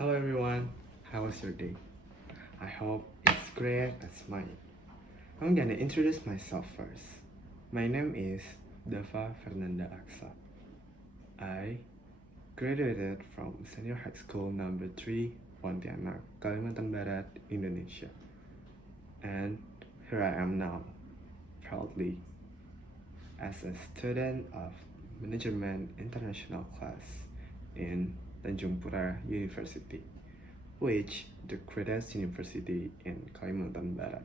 Hello everyone, how was your day? I hope it's great as mine. I'm gonna introduce myself first. My name is Daffa Fernanda Aqsa. I graduated from Senior High School number 3, Pontianak, Kalimantan Barat, Indonesia. And here I am now, proudly, as a student of Management International class in Tanjung Pura University, which the greatest university in Kalimantan Barat.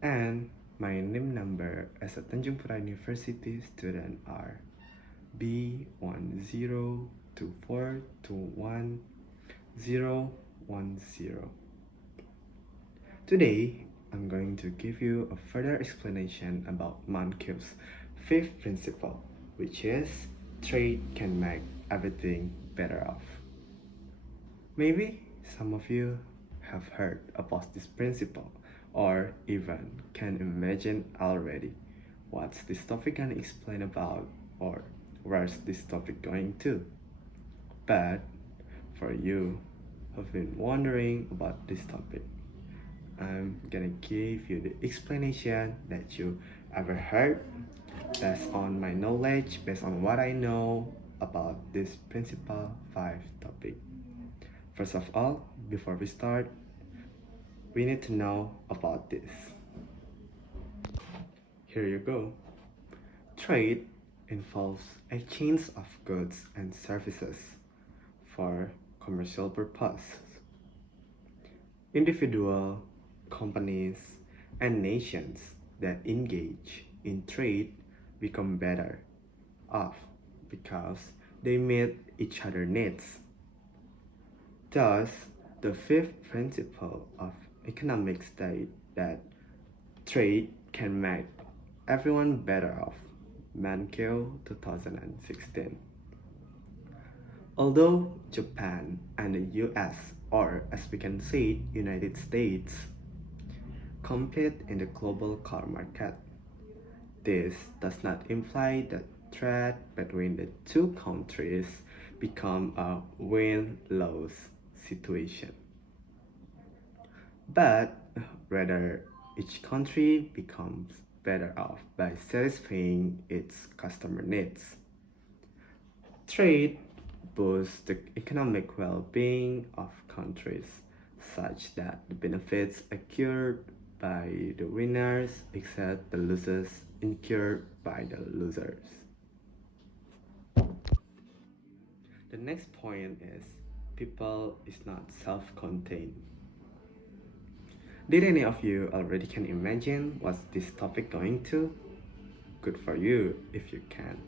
And my name number as a Tanjung Pura University student are B1024211010. Today, I'm going to give you a further explanation about Mankill's fifth principle, which is trade can make everything better off. Maybe some of you have heard about this principle or even can imagine already what's this topic gonna explain about or where's this topic going to. But for you who've been wondering about this topic, I'm gonna give you the explanation that you ever heard based on my knowledge, based on what I know about this principle 5 topic. First of all, before we start, we need to know about this. Here you go. Trade involves exchange of goods and services for commercial purposes. Individual, companies, and nations that engage in trade become better off because they meet each other's needs. Thus, the fifth principle of economics states that trade can make everyone better off. Mankill 2016. Although Japan and the US, or as we can say, United States, compete in the global car market, this does not imply that trade between the two countries become a win-lose situation, but rather each country becomes better off by satisfying its customer needs. Trade boosts the economic well-being of countries such that the benefits accrued by the winners exceed the losses incurred by the losers. The next point is people is not self-contained. Did any of you already can imagine what's this topic going to? Good for you if you can.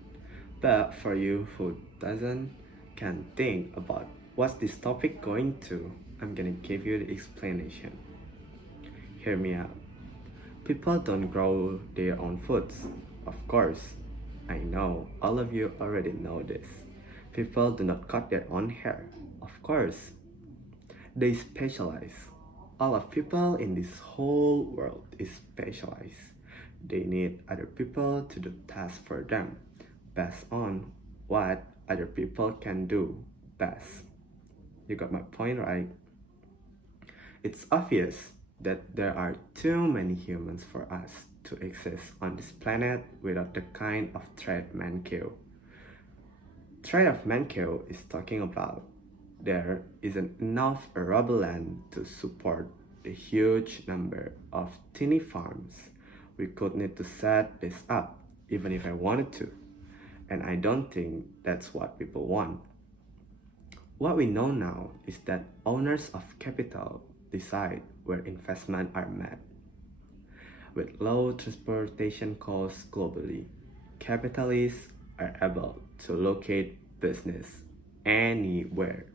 But for you who doesn't can think about what's this topic going to, I'm gonna give you the explanation. Hear me out. People don't grow their own foods. Of course, I know all of you already know this. People do not cut their own hair. Of course, they specialize. All of people in this whole world is specialized. They need other people to do tasks for them based on what other people can do best. You got my point, right? It's obvious that there are too many humans for us to exist on this planet without the kind of trade Mankill. Trade of Mankill is talking about there isn't enough arable land to support the huge number of tiny farms. We could need to set this up even if I wanted to, and I don't think that's what people want. What we know now is that owners of capital decide where investments are made. With low transportation costs globally, capitalists are able to locate business anywhere.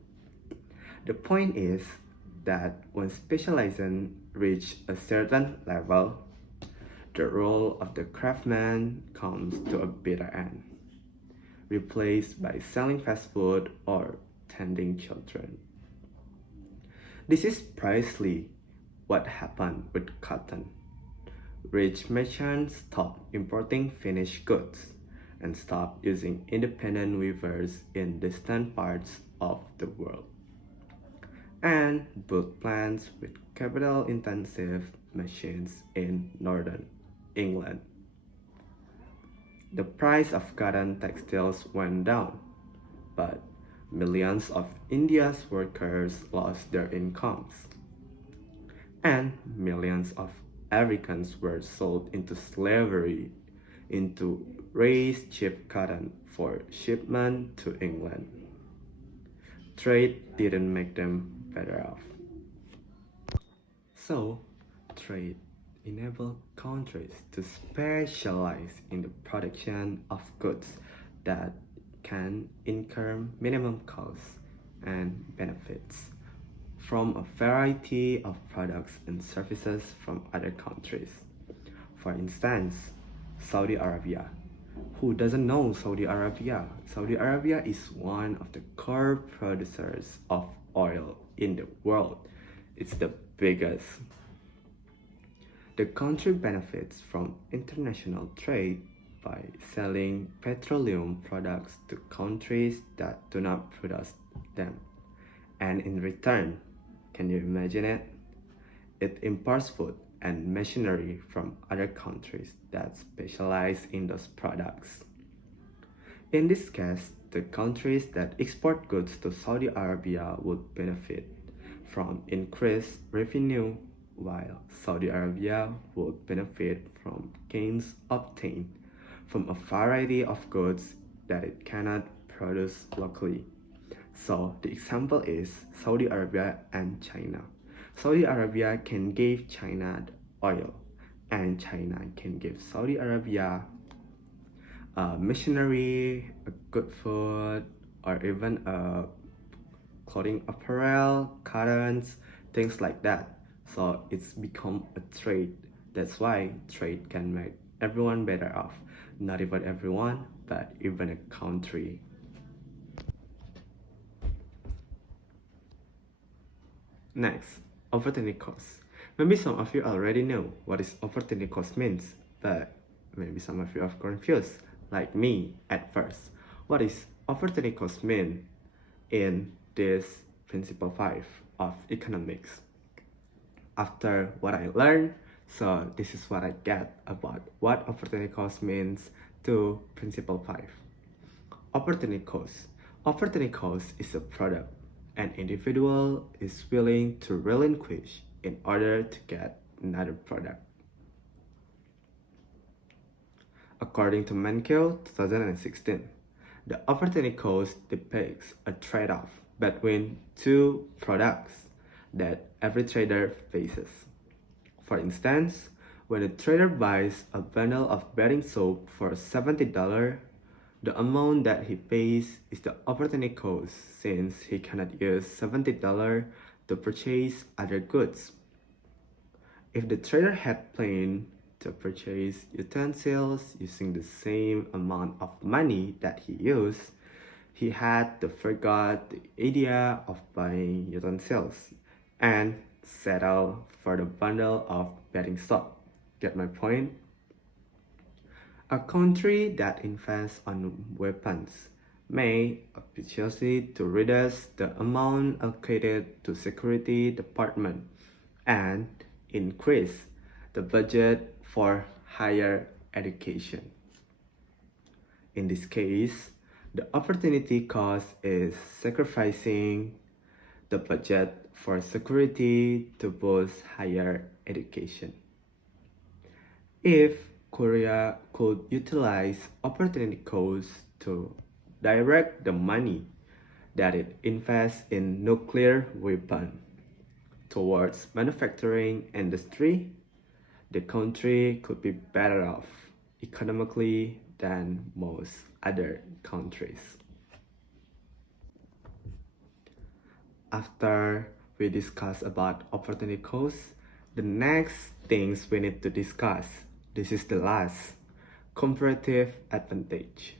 The point is that when specialization reaches a certain level, the role of the craftsman comes to a bitter end, replaced by selling fast food or tending children. This is precisely what happened with cotton. Rich merchants stopped importing finished goods and stopped using independent weavers in distant parts of the world. and build plants with capital-intensive machines in northern England. The price of cotton textiles went down, but millions of India's workers lost their incomes, and millions of Africans were sold into slavery into raise cheap cotton for shipment to England. Trade didn't make them better off. So, trade enabled countries to specialize in the production of goods that can incur minimum costs and benefits from a variety of products and services from other countries. For instance, Saudi Arabia. Who doesn't know Saudi Arabia? Saudi Arabia is one of the core producers of oil in the world. It's the biggest. The country benefits from international trade by selling petroleum products to countries that do not produce them. And in return, can you imagine it? It imports food and machinery from other countries that specialize in those products. In this case, the countries that export goods to Saudi Arabia would benefit from increased revenue, while Saudi Arabia would benefit from gains obtained from a variety of goods that it cannot produce locally. So the example is Saudi Arabia and China. Saudi Arabia can give China the oil, and China can give Saudi Arabia machinery, good food, or even clothing apparel, cottons, things like that. So it's become a trade. That's why trade can make everyone better off. Not even everyone, but even a country. Next, opportunity cost. Maybe some of you already know what is opportunity cost means, but maybe some of you are confused, like me at first. What is opportunity cost mean in this principle 5 of economics? After what I learned, so this is what I get about what opportunity cost means to principle 5. Opportunity cost. Opportunity cost is a product an individual is willing to relinquish in order to get another product. According to Mankiw 2016, the opportunity cost depicts a trade-off between two products that every trader faces. For instance, when a trader buys a bundle of bathing soap for $70, the amount that he pays is the opportunity cost since he cannot use $70 to purchase other goods. If the trader had planned to purchase utensils using the same amount of money that he used, he had to forget the idea of buying utensils and settle for the bundle of bathing soap. Get my point? A country that invests on weapons may ambitiously to reduce the amount allocated to security department and increase the budget for higher education. In this case, the opportunity cost is sacrificing the budget for security to boost higher education. If Korea could utilize opportunity cost to direct the money that it invests in nuclear weapon towards manufacturing industry, the country could be better off economically than most other countries. After we discuss about opportunity cost, the next things we need to discuss, this is the last, comparative advantage.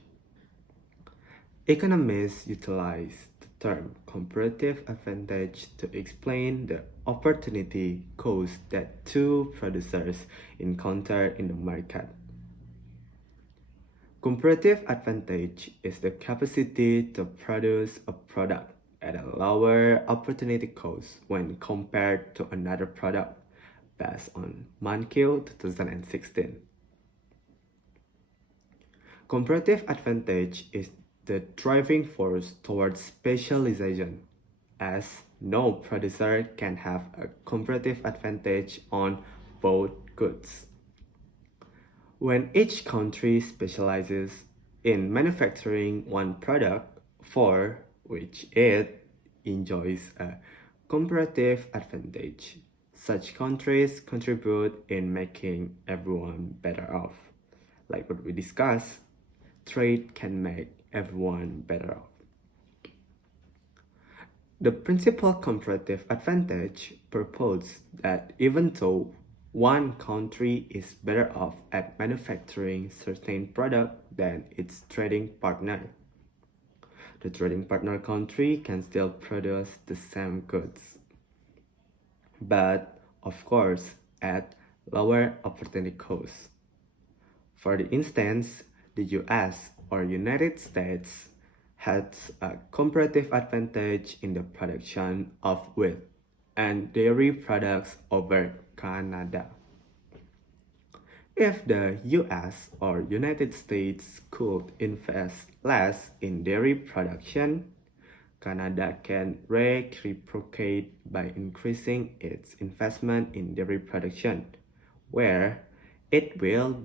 Economists utilize the term comparative advantage to explain the opportunity cost that two producers encounter in the market. Comparative advantage is the capacity to produce a product at a lower opportunity cost when compared to another product based on Mankiw 2016. Comparative advantage is the driving force towards specialization, as no producer can have a comparative advantage on both goods. When each country specializes in manufacturing one product for which it enjoys a comparative advantage, such countries contribute in making everyone better off. Like what we discussed, trade can make everyone better off. The principal comparative advantage purports that even though one country is better off at manufacturing certain product than its trading partner, the trading partner country can still produce the same goods, but of course at lower opportunity cost. For the instance, the US or United States has a comparative advantage in the production of wheat and dairy products over Canada. If the US or United States could invest less in dairy production, Canada can reciprocate by increasing its investment in dairy production, where it will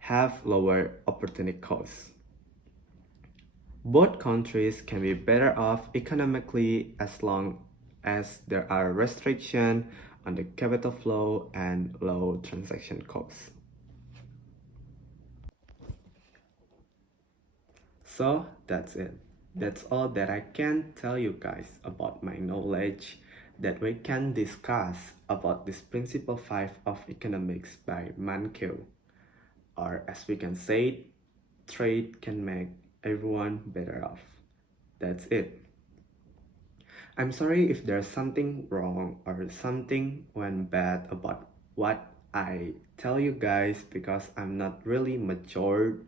have lower opportunity costs. Both countries can be better off economically as long as there are restrictions on the capital flow and low transaction costs. So that's it. That's all that I can tell you guys about my knowledge that we can discuss about this Principle 5 of Economics by Mankiw. Or as we can say, trade can make everyone better off. That's it. I'm sorry if there's something wrong or something went bad about what I tell you guys because I'm not really matured.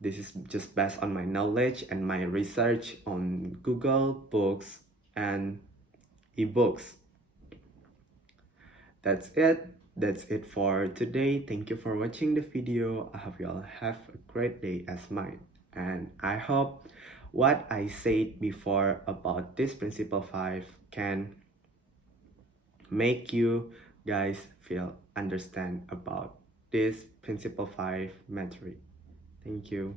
This is just based on my knowledge and my research on Google, books, and ebooks. That's it. That's it for today. Thank you for watching the video. I hope you all have a great day as mine. And I hope what I said before about this Principle 5 can make you guys feel understand about this Principle 5 metric. Thank you.